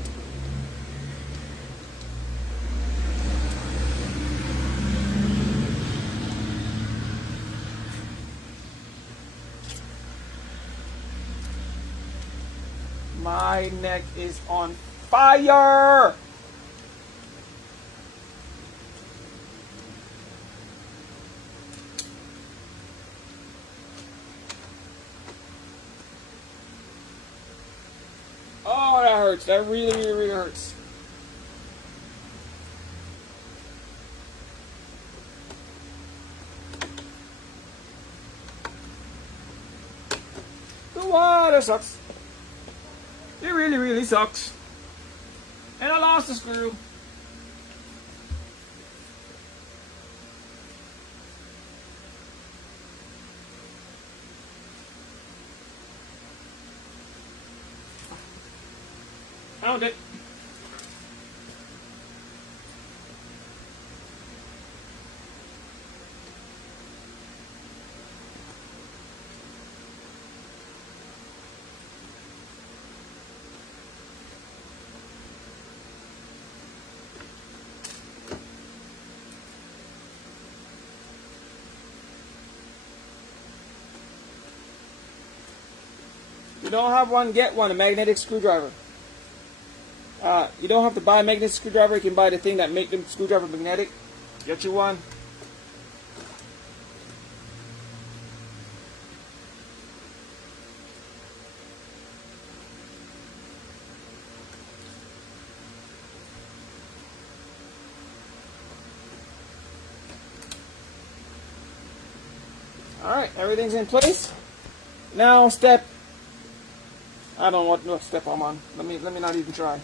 My neck is on fire! Oh, that hurts. That really, really, really hurts. The water sucks. It really, really sucks. And I lost the screw. Found it. You don't have one, get one, a magnetic screwdriver. You don't have to buy a magnetic screwdriver, you can buy the thing that make the screwdriver magnetic. Get you one. Alright, everything's in place. Now step, I don't know what step I'm on. Let me not even try.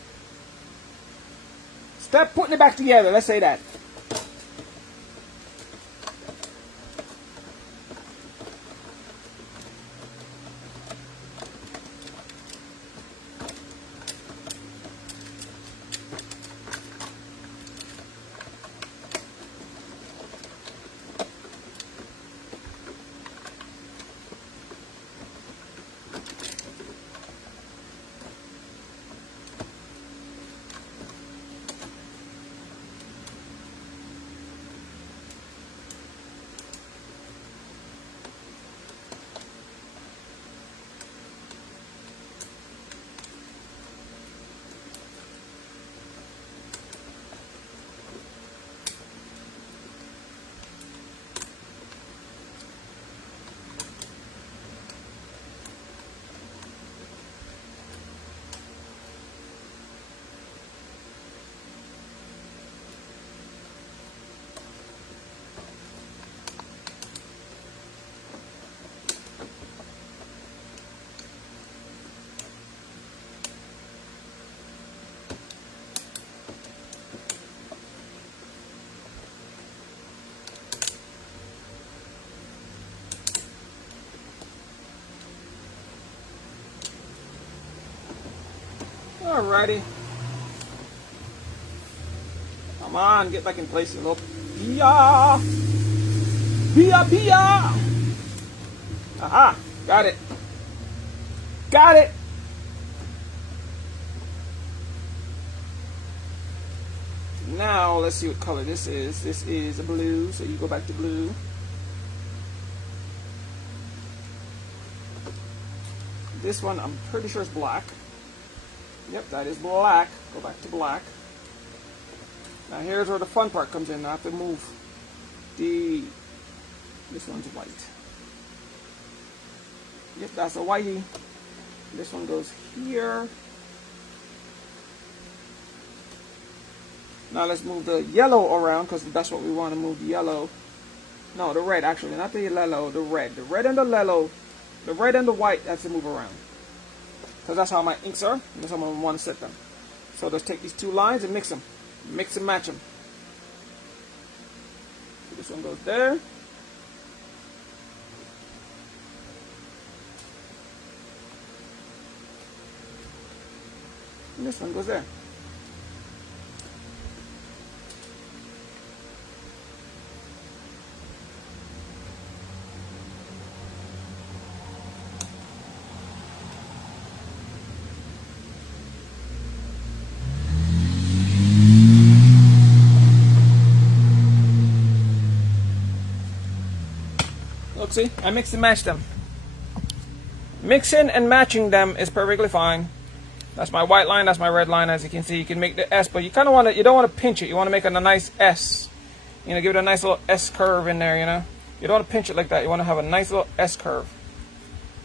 Step putting it back together, let's say that. Alrighty. Come on, get back in place, you little pia. Pia, pia. Aha, got it. Got it. Now, let's see what color this is. This is a blue, so you go back to blue. This one, I'm pretty sure is black. Yep, that is black. Go back to black. Now here's where the fun part comes in. I have to move this one's white. Yep, that's a whitey. This one goes here. Now let's move the yellow around, because that's what we want to move, the yellow. No, the red actually, not the yellow, the red. The red and the yellow, the red and the white have to move around. Because that's how my inks are, and that's how I want to set them. So let's take these two lines and mix them. Mix and match them. So this one goes there. And this one goes there. Look, see, I mix and match them. Mixing and matching them is perfectly fine. That's my white line, that's my red line. As you can see, you can make the S, but you kind of want to, you don't want to pinch it. You want to make it a nice S. You know, give it a nice little S curve in there, you know. You don't want to pinch it like that. You want to have a nice little S curve.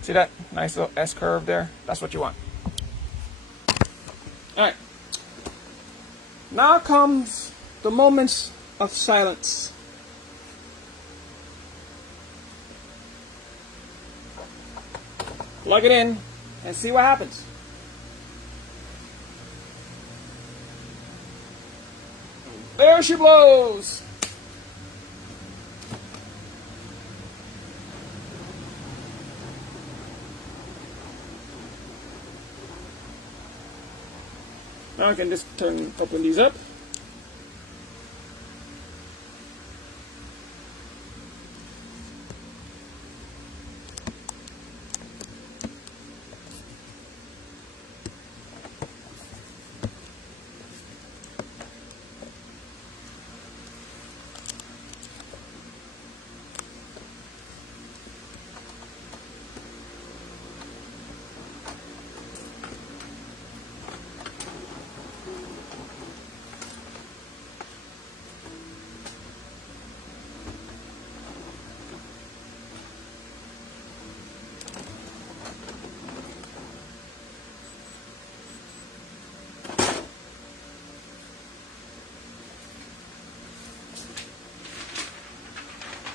See that? Nice little S curve there? That's what you want. Alright. Now comes the moments of silence. Plug it in and see what happens. There she blows. Now I can just turn a couple of these up.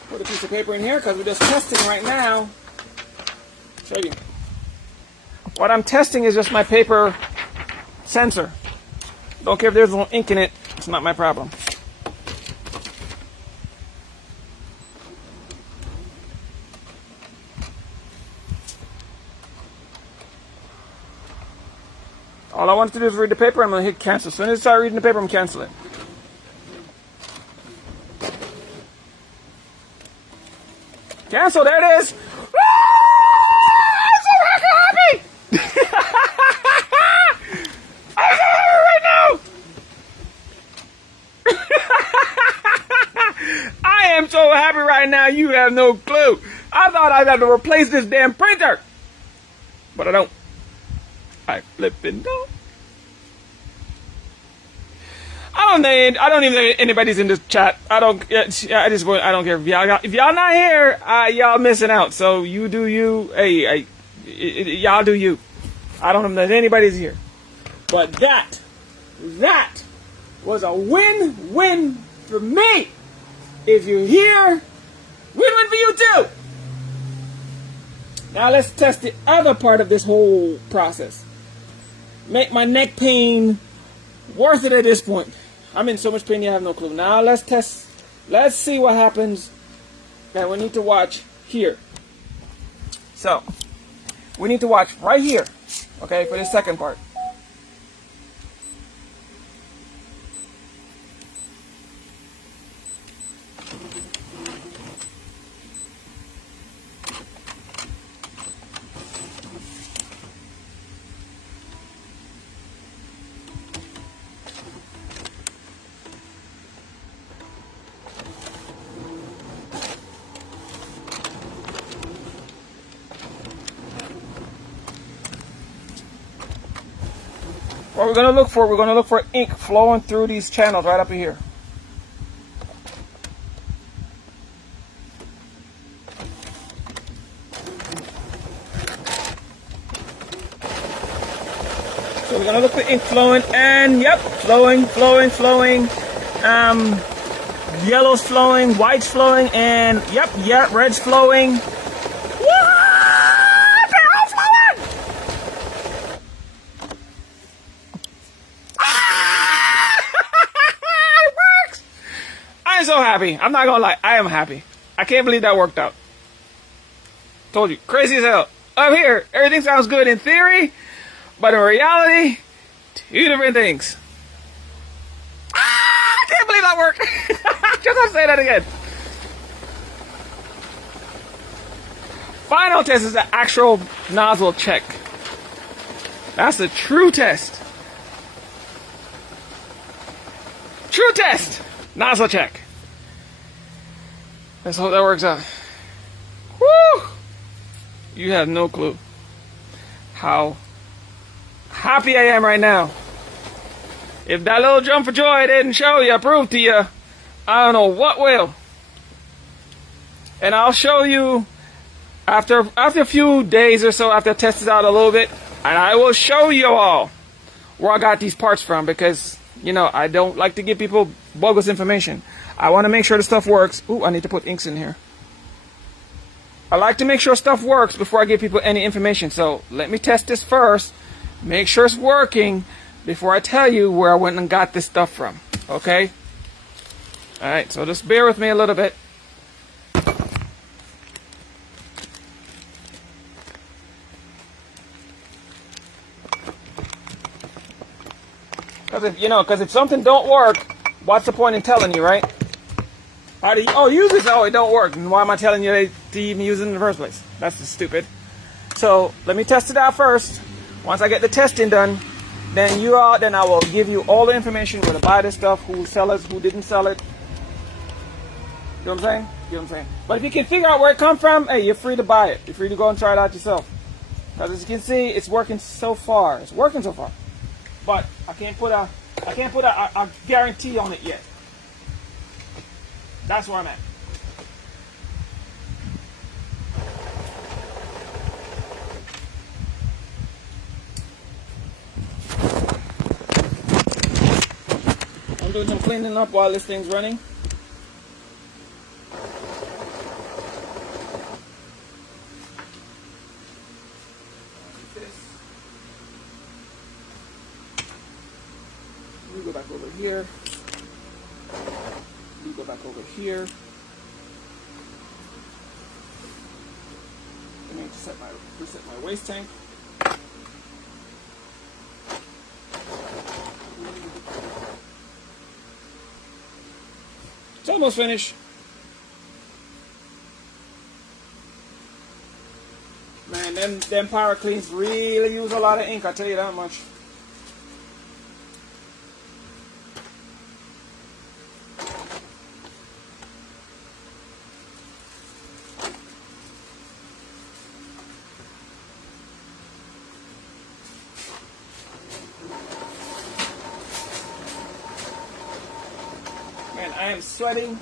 Put a piece of paper in here because we're just testing right now. Show you. What I'm testing is just my paper sensor. Don't care if there's a little ink in it. It's not my problem. All I want to do is read the paper. I'm going to hit cancel. As soon as I start reading the paper, I'm canceling. Cancel, there it is. I'm so happy. I'm so happy right now. I am so happy right now, you have no clue. I thought I'd have to replace this damn printer. But I don't. I flippin' don't. I don't even think anybody's in this chat. I don't care if y'all not here. Y'all missing out. So you do you. Hey, y'all do you. I don't know that anybody's here. But that was a win-win for me. If you're here, win-win for you too. Now let's test the other part of this whole process. Make my neck pain worth it at this point. I'm in so much pain you have no clue. Now let's test. Let's see what happens that we need to watch here. So, we need to watch right here, okay, for the second part. What we're going to look for ink flowing through these channels right up here. So we're going to look for ink flowing, and yep, flowing. Yellow's flowing, white's flowing, and yep, red's flowing. What? They're all flowing! It works! I'm so happy. I'm not gonna lie, I am happy. I can't believe that worked out. Told you, crazy as hell. Up here, everything sounds good in theory, but in reality, two different things. I can't believe that worked. Just gonna say that again. Final test is the actual nozzle check. That's the true test. True test. Nozzle check. Let's hope that works out. Woo! You have no clue how happy I am right now. If that little jump for joy didn't show you, prove to you, I don't know what will. And I'll show you after a few days or so, after I test it out a little bit, and I will show you all where I got these parts from, because, you know, I don't like to give people bogus information. I want to make sure the stuff works. Ooh, I need to put inks in here. I like to make sure stuff works before I give people any information. So let me test this first, make sure it's working, before I tell you where I went and got this stuff from. Okay? Alright, so just bear with me a little bit. Because if something don't work, what's the point in telling you, right? Use this. Oh, it don't work. And why am I telling you to even use it in the first place? That's just stupid. So let me test it out first. Once I get the testing done, then I will give you all the information where to buy this stuff, who sell it, who didn't sell it. You know what I'm saying? You know what I'm saying? But if you can figure out where it come from, hey, you're free to buy it. You're free to go and try it out yourself. Because as you can see, it's working so far. It's working so far. But I can't put a guarantee on it yet. That's where I'm at. I'm doing some cleaning up while this thing's running. We go back over here. We go back over here. I need to reset my waste tank. It's almost finished. Man, them power cleans really use a lot of ink, I tell you that much. Man, I am sweating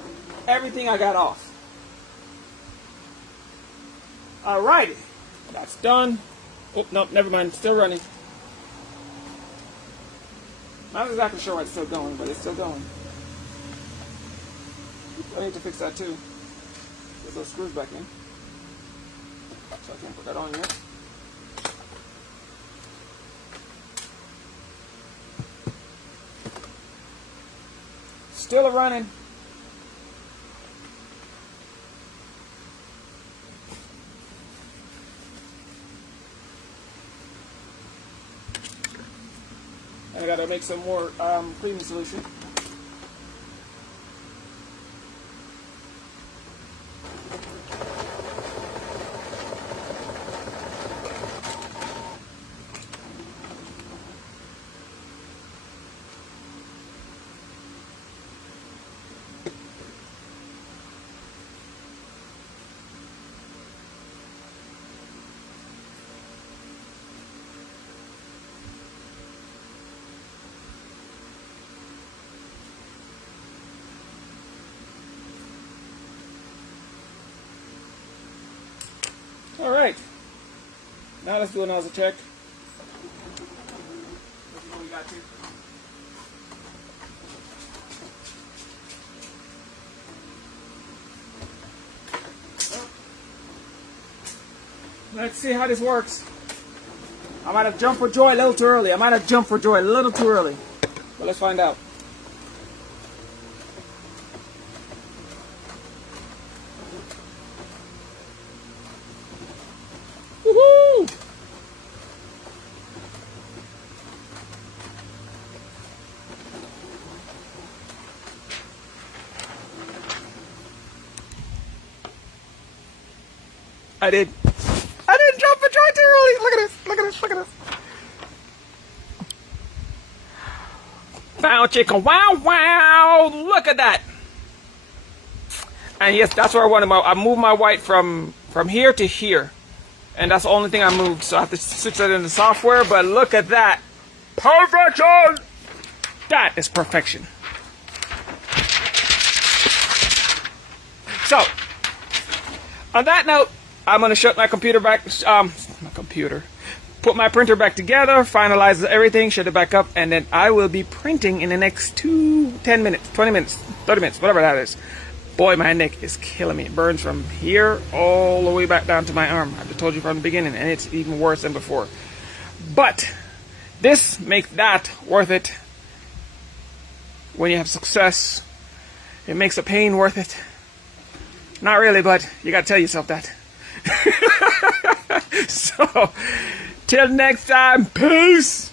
everything I got off. Alrighty, that's done. Oh, no, never mind, still running. Not exactly sure why it's still going, but it's still going. I need to fix that too. Get those screws back in. So I can't put that on yet. Still running. And I gotta make some more cleaning solution. All right. Now let's do a nozzle check. Let's see what we got here. Let's see how this works. I might have jumped for joy a little too early. But let's find out. Woohoo! I didn't jump for joy too early. Look at this. Found chicken. Wow. Look at that. And yes, that's where I moved my white from here to here. And that's the only thing I moved. So I have to switch that in the software. But look at that. Perfection. That is perfection. So, on that note, I'm going to shut my computer back, put my printer back together, finalize everything, shut it back up, and then I will be printing in the next 10 minutes, 20 minutes, 30 minutes, whatever that is. Boy, my neck is killing me. It burns from here all the way back down to my arm. I've told you from the beginning, and it's even worse than before. But this makes that worth it. When you have success, it makes the pain worth it. Not really, but you got to tell yourself that. So, till next time, peace!